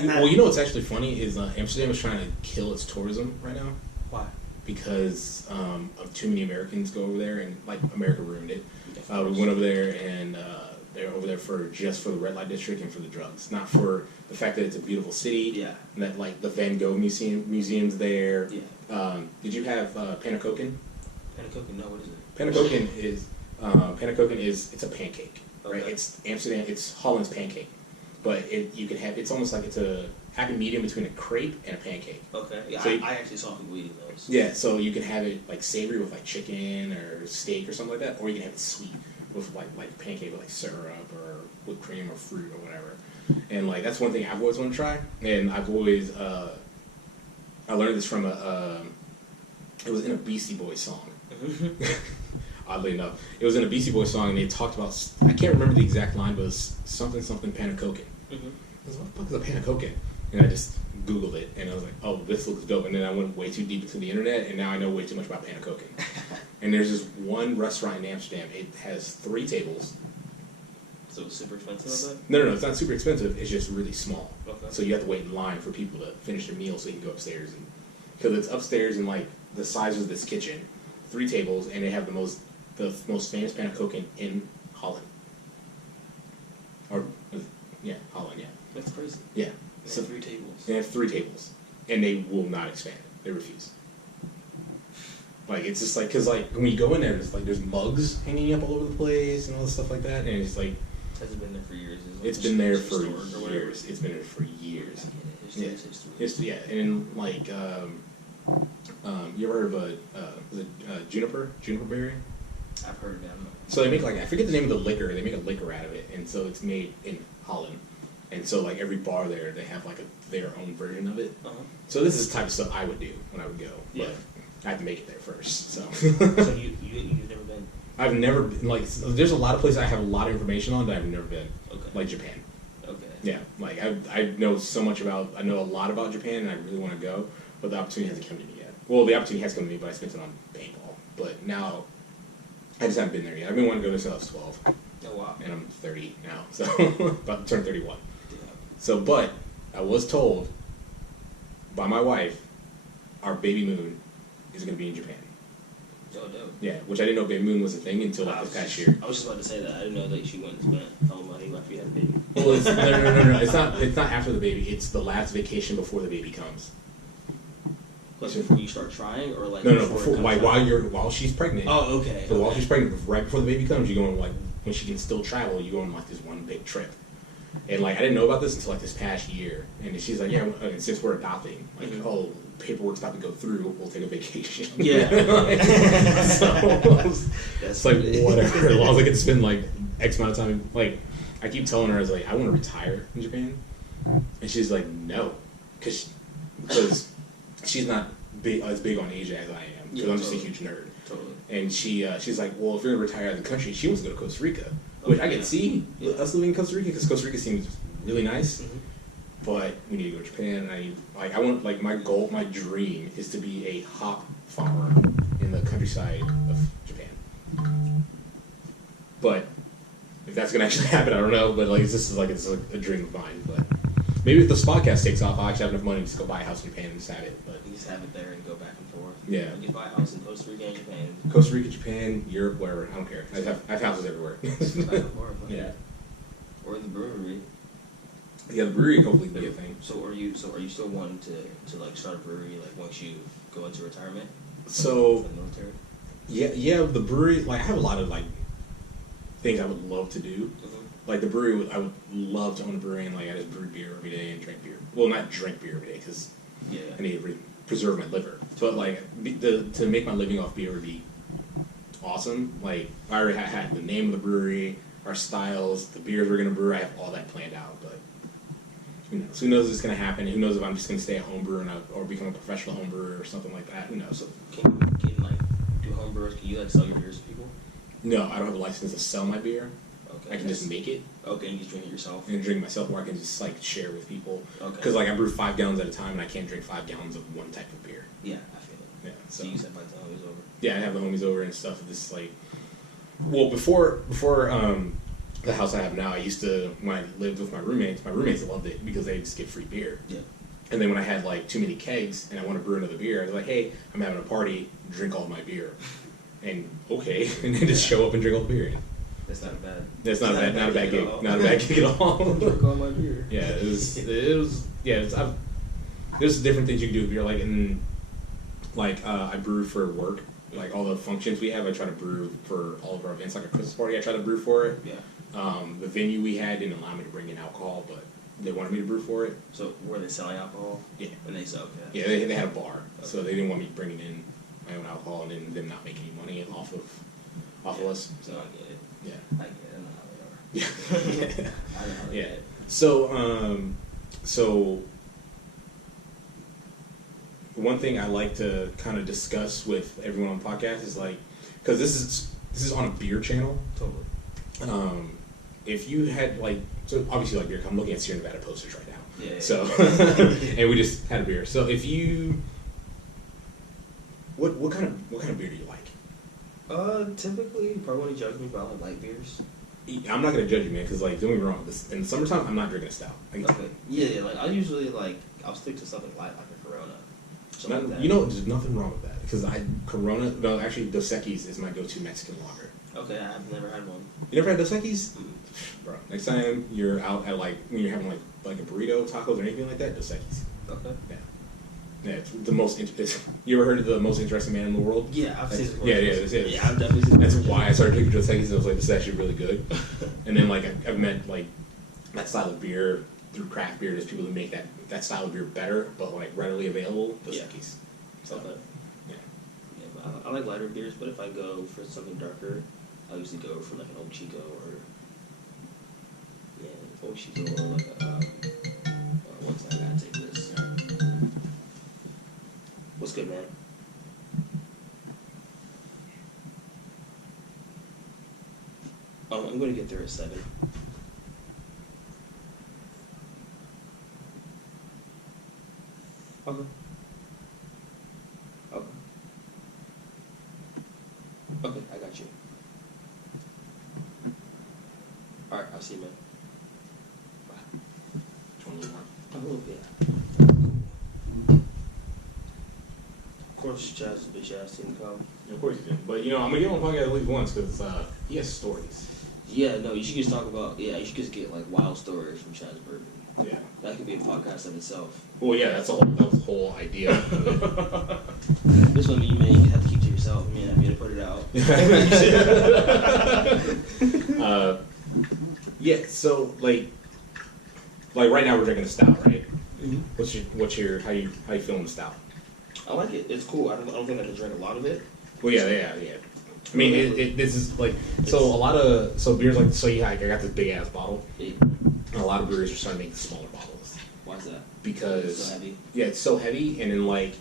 Yeah. Well, what's actually funny is Amsterdam is trying to kill its tourism right now. Why? Because of too many Americans go over there, and like America ruined it. We went over there, and they're over there for the red light district and for the drugs, not for the fact that it's a beautiful city. Yeah. And that like the Van Gogh museum's there. Yeah. Did you have Pannekoeken? Pannekoeken, no, what is it? Pannekoeken is it's a pancake, right? Okay. It's Amsterdam, it's Holland's pancake, but it's almost like it's a happy medium between a crepe and a pancake. Okay, yeah, so I actually saw people eating those. Yeah, so you can have it like savory with like chicken or steak or something like that, or you can have it sweet with like pancake with like syrup or whipped cream or fruit or whatever. And like that's one thing I've always wanted to try, and I've always I learned this from it was in a Beastie Boys song. Oddly enough, it was in a Beastie Boys song, and they talked about, I can't remember the exact line, but it was something Pannekoeken. I was like, what the fuck is a Pannekoeken? And I just Googled it, and I was like, oh, this looks dope. And then I went way too deep into the internet, and now I know way too much about Pannekoeken. And there's this one restaurant in Amsterdam. It has 3 tables. So it's super expensive, I bet? No, it's not super expensive. It's just really small. Okay. So you have to wait in line for people to finish their meal so you can go upstairs. Because it's upstairs in like the size of this kitchen. 3 tables, and they have the most famous Pannekoeken in Holland. Holland, yeah. That's crazy. Yeah. They have 3 tables. They have 3 tables, and they will not expand. They refuse. Like, it's just like, because like when you go in there, there's mugs hanging up all over the place and all this stuff like that, and it's like. Has it been there for years? It's been there for years. It's been there for years. History. Yeah, and like, you ever heard of juniper berry? I've heard of them. So they make like, I forget the name of the liquor. They make a liquor out of it, and so it's made in Holland. And so like every bar there, they have like their own version of it. So this is the type of stuff I would do when I would go. Yeah. But I have to make it there first. So. So you've never been? I've never been, like, there's a lot of places I have a lot of information on that I've never been. Okay. Like Japan. Okay. Yeah, like I know I know a lot about Japan, and I really want to go, but the opportunity hasn't come to me yet. Well, the opportunity has come to me, but I spent it on paintball. But now, I just haven't been there yet. I've been wanting to go there since I was 12. Oh, wow. And I'm 30 now, so about to turn 31. Yeah. So, but I was told by my wife, our baby moon is going to be in Japan. Oh, dope. Yeah, which I didn't know baby moon was a thing until like this past year. I was just about to say that. I didn't know that she went and spent all the money after you had a baby. Well, no. It's not after the baby. It's the last vacation before the baby comes. Like before you start trying, or like before while she's pregnant. Oh, okay. So while she's pregnant, right before the baby comes, you go on like when she can still travel. You go on like this one big trip. And like I didn't know about this until like this past year. And she's like, yeah, and since we're adopting, like paperwork's about to go through, we'll take a vacation. Yeah. So it's like whatever. As long as I can spend like X amount of time. Like I keep telling her, I was like, I want to retire in Japan, and she's like, no, because she's not as big on Asia as I am. Because I'm just a huge nerd. Totally. And she's like, well, if you're gonna retire out of the country, she wants to go to Costa Rica, which I can see us living in Costa Rica because Costa Rica seems really nice. Mm-hmm. But we need to go to Japan. I want my goal, my dream is to be a hop farmer in the countryside of Japan. But if that's gonna actually happen, I don't know. But like it's a dream of mine. But maybe if this podcast takes off, I'll actually have enough money to just go buy a house in Japan and just have it. But you just have it there and go back and forth. Yeah. You buy a house in Costa Rica and Japan. Costa Rica, Japan, Europe, wherever. I don't care. I have houses everywhere. Yeah. Or the brewery. Yeah, the brewery hopefully be a thing. So are you still wanting to like start a brewery like once you go into retirement? So for the military? Yeah, the brewery, like I have a lot of like things I would love to do. Mm-hmm. Like the brewery, I would love to own a brewery and like I just brew beer every day and drink beer. Well, not drink beer every day because I need to preserve my liver. But like to make my living off beer would be awesome. Like I already had the name of the brewery, our styles, the beers we're gonna brew. I have all that planned out, but. Who knows if it's going to happen? Who knows if I'm just going to stay a home brewer or become a professional home brewer or something like that? Who knows? So can you like do home brewers? Can you like sell your beers to people? No, I don't have a license to sell my beer. Okay. I can just make it. Okay, you just drink it yourself. And drink it myself, or I can just like share with people. Okay. Because like I brew 5 gallons at a time, and I can't drink 5 gallons of one type of beer. Yeah, I feel it. Yeah. So you said like the homies over. Yeah, I have the homies over and stuff. This like, well before the house I have now, I used to, when I lived with my roommates loved it because they just get free beer. Yeah. And then when I had like too many kegs and I want to brew another beer, I was like, hey, I'm having a party, drink all my beer. And okay, and then just show up and drink all the beer. That's not bad. That's not a bad gig. Not a bad gig at all. Drink all my beer. Yeah, there's different things you can do with beer, like I brew for work. Like all the functions we have, I try to brew for all of our events. Like a Christmas party, I try to brew for it. Yeah. The venue we had didn't allow me to bring in alcohol, but they wanted me to brew for it. So were they selling alcohol? Yeah. And they said, okay. Yeah, they had a bar, so they didn't want me bringing in my own alcohol and then them not making any money off of us. So I get it. Yeah. I get it. I know how they are. Yeah. I know how they get it. So one thing I like to kind of discuss with everyone on the podcast is like, because this is on a beer channel. Totally. If you had like, so obviously like beer, I'm looking at Sierra Nevada posters right now. Yeah. So, and we just had a beer. So if you, what kind of beer do you like? Typically, you probably want to judge me, but I like light beers. I'm not gonna judge you, man, because like don't get me wrong. In the summertime, I'm not drinking a stout. Okay. Yeah. Like I usually I'll stick to something light, like a Corona. Like that. You know, there's nothing wrong with that because Corona. No, actually, Dos Equis is my go-to Mexican lager. Okay, I've never had one. You never had Dos Equis? Bro, next time you're out at like when you're having like a burrito, tacos, or anything like that, Dos Equis. Okay. Yeah. Yeah, it's the most. You ever heard of the most interesting man in the world? Yeah, I've seen it. Yeah, I've definitely seen it. That's why I started drinking Dos Equis. I was like, this is actually really good. And then like I've met like that style of beer through craft beer. There's people who make that style of beer better, but like readily available. Dos Equis. So, yeah. But I like lighter beers, but if I go for something darker, I usually go for like an old Chico or old Chico or like a. One second, I gotta take this. What's good, man? I'm gonna get there at 7. Okay. Okay. Okay, I got you. Alright, I'll see you, man. Bye. Do you want a little more? A little bit. Of course, Chaz is a bitch ass didn't come. Of course you did. But, I'm going to get on the podcast at least once because he has stories. Yeah, no, you should just talk about, you should just get, like, wild stories from Chaz Bourbon. Yeah. That could be a podcast of itself. Well, yeah, that was the whole idea. This one, you may have to keep to yourself. You may not be able to put it out. Yeah, so, like right now we're drinking a stout, right? Mm-hmm. What's your, how you feeling the stout? I like it. It's cool. I don't think I can drink a lot of it. Well, yeah. I mean, this is like so beers like I got this big ass bottle. And a lot of breweries are starting to make smaller bottles. Why is that? Because it's so heavy. Yeah, it's so heavy, and then like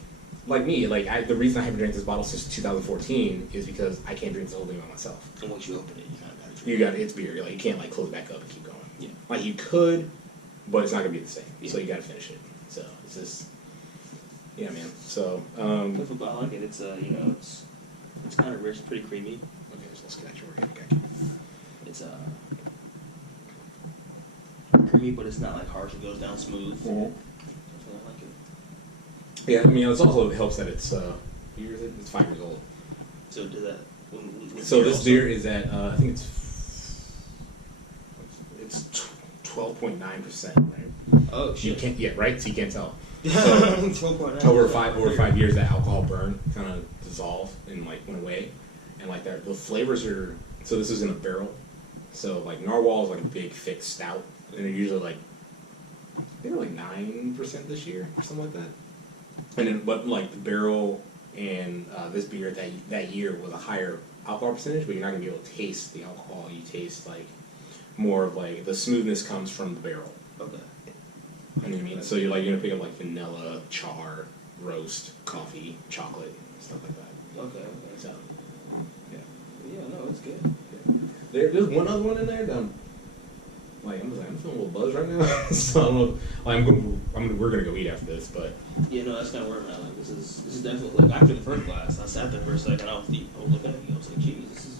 me, the reason I haven't drank this bottle since 2014 is because I can't drink this whole thing by myself. And once you open it, you kind of got to. You got it. It's beer. You can't close it back up and keep going. Yeah. Like you could, but it's not gonna be the same. Yeah. So you got to finish it. So it's just. Yeah, man. So. I like it. It's it's kind of rich, pretty creamy. Okay, so let's get at your work. Okay. It's creamy, but it's not like harsh. It goes down smooth. Mm-hmm. I like it. Yeah, I mean, it also helps that it's it's 5 years old. So does that? So this beer is at I think it's 12.9%. Right? Oh shit! You can't right, so you can't tell. So 12.9. over 5 years, that alcohol burn kind of dissolved and went away, and the flavors are. So this is in a barrel. So Narwhal is a big thick stout, and they're usually they were 9% this year or something like that. And then but the barrel and this beer that year was a higher alcohol percentage, but you're not gonna be able to taste the alcohol. You taste more of the smoothness comes from the barrel. Okay. You know what I mean? So you're gonna pick up vanilla, char, roast, coffee, chocolate, stuff like that. Okay. So yeah. Yeah, no, it's good. Yeah. There's one other one in there that I'm feeling a little buzzed right now. So I don't know. We're gonna go eat after this, but yeah, no, that's kind of where I'm at. This is definitely after the first glass. I sat there for a second. I was looking at you. I was like, geez,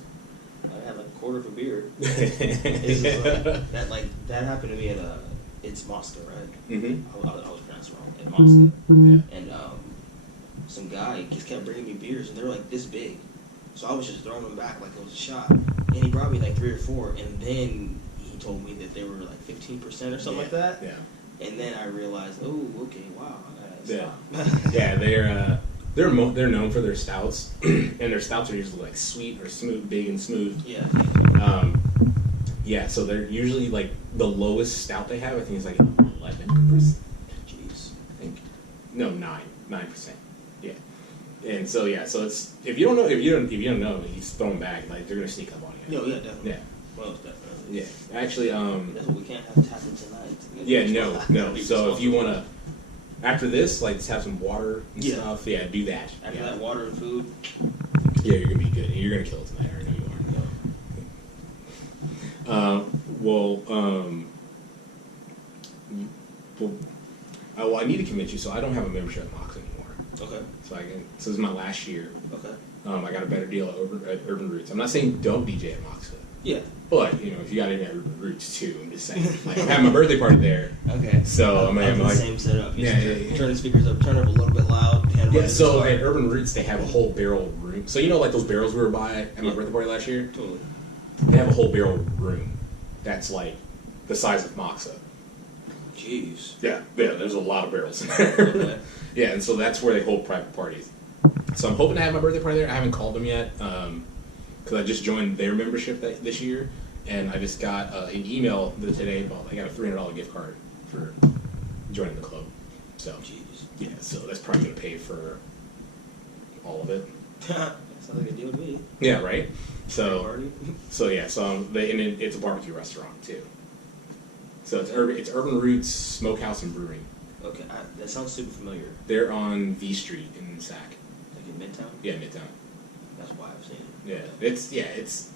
I had a quarter of a beer. That happened to me at it's Moscow, right? Mm-hmm. I was pronouncing wrong. At Moscow. Yeah. And some guy just kept bringing me beers, and they were this big. So I was just throwing them back like it was a shot. And he brought me 3 or 4, and then he told me that they were 15% or something like that. Yeah. And then I realized, oh, okay, wow, I gotta stop. Yeah, they're known for their stouts, and their stouts are usually sweet or smooth, big and smooth. Yeah. Yeah, so they're usually the lowest stout they have. I think is 11%. Jeez. I think no 9%. Yeah. And so so it's if you don't know he's throwing back they're gonna sneak up on you. No, yeah, definitely. Yeah. Well, definitely. Yeah. Actually, that's what we can't have tapping tonight. Yeah, no. So if you wanna after this, just have some water and stuff. Yeah, do that. After that, water and food. Yeah, you're gonna be good. You're gonna kill it tonight. I already know you are. I need to convince you. So I don't have a membership at Mox anymore. Okay. So this is my last year. Okay. I got a better deal at Urban Roots. I'm not saying don't DJ at Mox. Yeah. But if you got it at Urban Roots too, I'm just saying. I'm having my birthday party there. Okay. So I'm having the same setup. Yeah. Turn the speakers up. Turn up a little bit loud. Yeah. So at Urban Roots they have a whole barrel room. So those barrels we were by at my birthday party last year. Totally. They have a whole barrel room that's the size of Moxa. Jeez. Yeah, there's a lot of barrels in there. Okay. Yeah, and so that's where they hold private parties. So I'm hoping to have my birthday party there. I haven't called them yet because I just joined their membership this year, and I just got an email today about I got a $300 gift card for joining the club. So, jeez. Yeah, so that's probably going to pay for all of it. Sounds like a deal to me. Yeah, right? So it's a barbecue restaurant, too. So it's Urban Roots Smokehouse and Brewing. Okay, that sounds super familiar. They're on V Street in Sac. Like in Midtown? Yeah, Midtown. That's why I've seen it. Yeah, it's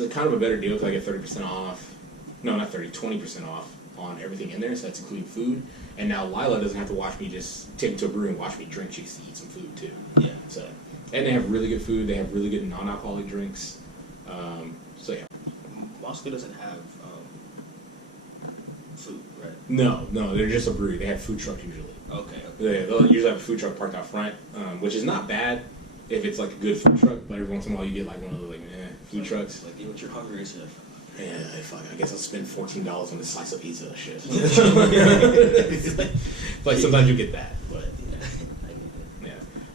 a kind of a better deal because I get 30% off. No, not 30, 20% off on everything in there, so that's including food. And now Lila doesn't have to watch me just take me to a brewery and watch me drink. She gets to eat some food too. Yeah. So, and they have really good food. They have really good non-alcoholic drinks. So yeah. Moscow doesn't have food, right? No, they're just a brewery. They have food trucks usually. Okay. They'll usually have a food truck parked out front, which is not bad if it's like a good food truck. But every once in a while you get like one of the food trucks. Like what you're hungry as if. Yeah, fuck. I guess I'll spend $14 on this slice of pizza. Shit. Like sometimes you get that, but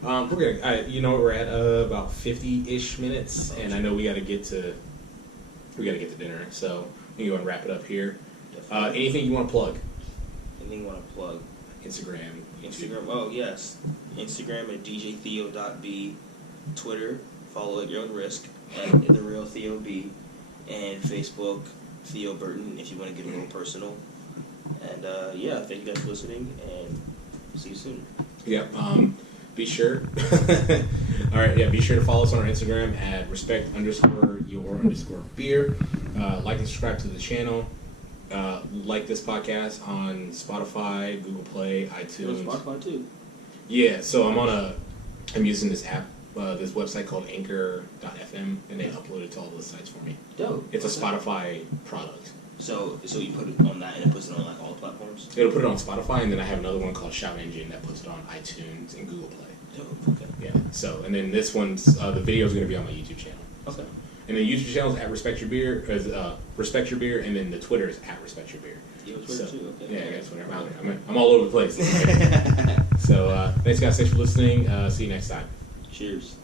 yeah. We're gonna. You know what we're at about 50-ish minutes, and I know we got to get to dinner, so we can go and wrap it up here. Anything you want to plug? Anything you want to plug? Instagram. YouTube. Oh yes, Instagram at DJ Theo B. Twitter, follow at your own risk at the real Theo B. And Facebook, Theo Burton, if you want to get a little personal. And thank you guys for listening, and see you soon. Yeah, be sure. All right, yeah, be sure to follow us on our Instagram at respect_your_beer. Like and subscribe to the channel. Like this podcast on Spotify, Google Play, iTunes. Spotify too. Yeah, so I'm using this app. This website called Anchor.fm, and they upload it to all the sites for me. Dope. It's a Spotify product. So you put it on that, and it puts it on like all the platforms? It'll put it on Spotify, and then I have another one called Shout Engine that puts it on iTunes and Google Play. Dope. Okay. Yeah. So, and then this one's the video is going to be on my YouTube channel. Okay. And the YouTube channel is at Respect Your Beer, Respect Your Beer, and then the Twitter is at Respect Your Beer. You have Twitter too. Okay. Yeah, I got Twitter. I'm all over the place. So, thanks guys. Thanks for listening. See you next time. Cheers.